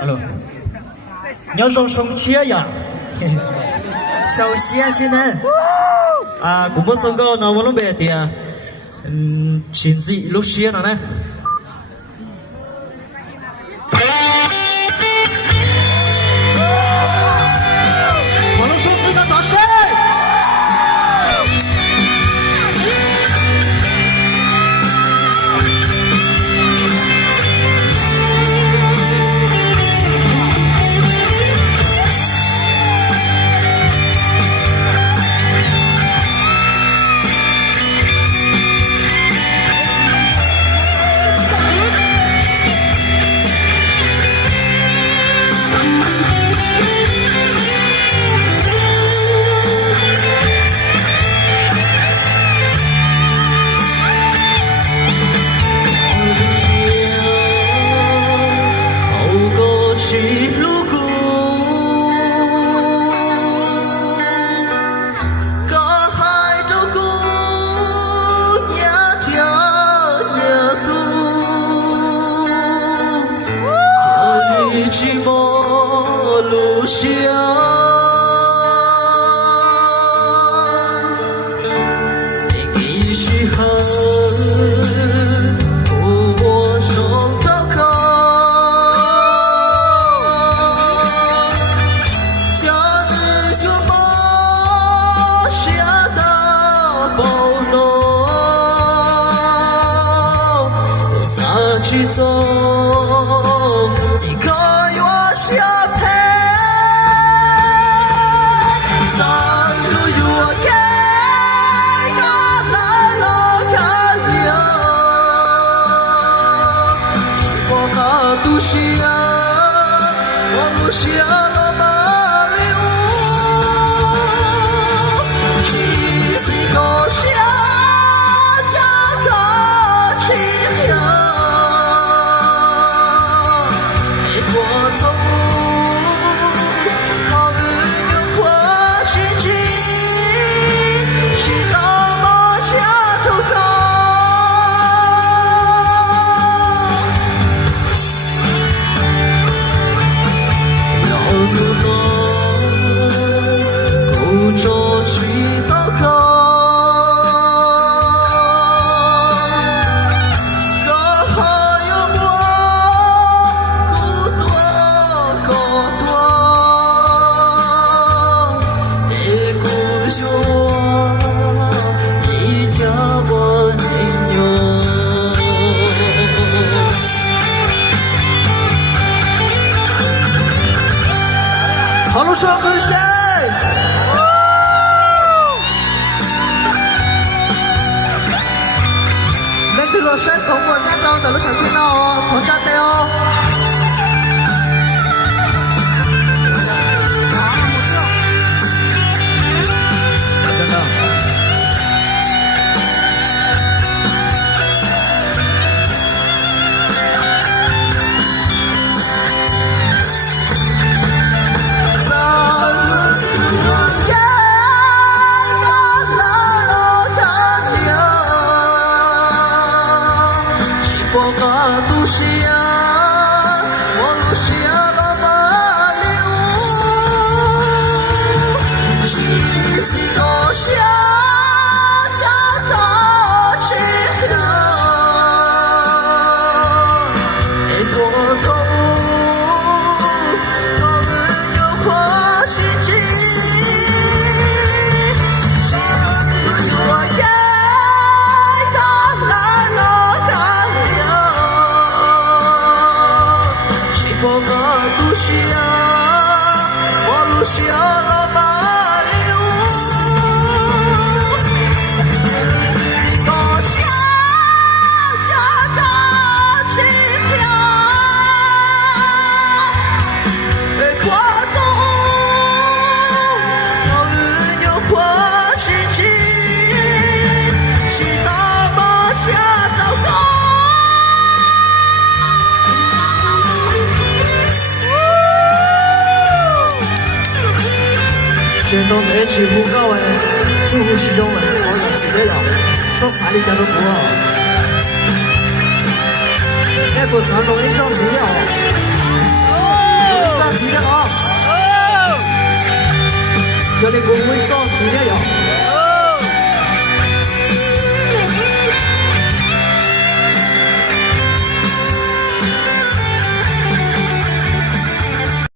Alo. 你要说生气呀，小仙仙呢？啊，我们送个那我们别的，亲自录写了呢。我们说对了大声。寂寞路上，你是恨我手刀口，家的就把下的包容，撒起走。都是啊，我不是啊，老马里乌，是谁个下家个亲呀？一过头，好运有花心情，是大马下头靠。好了，说和谁？那对了，山从我家长到了上天了哦，同家的哦。真的。都是啊，我路下了马里乌，是个下家个亲呀，一过头，好运有花心情，是我也。我个都是啊，我路下了马里乌，是个下家个亲呀，过冬好运有花心情，是大马下糟糕。山东那起不高哎，不是用哎，超人之类的，说啥里家都不好，那个山东一张皮啊。叫你不会找资料呀。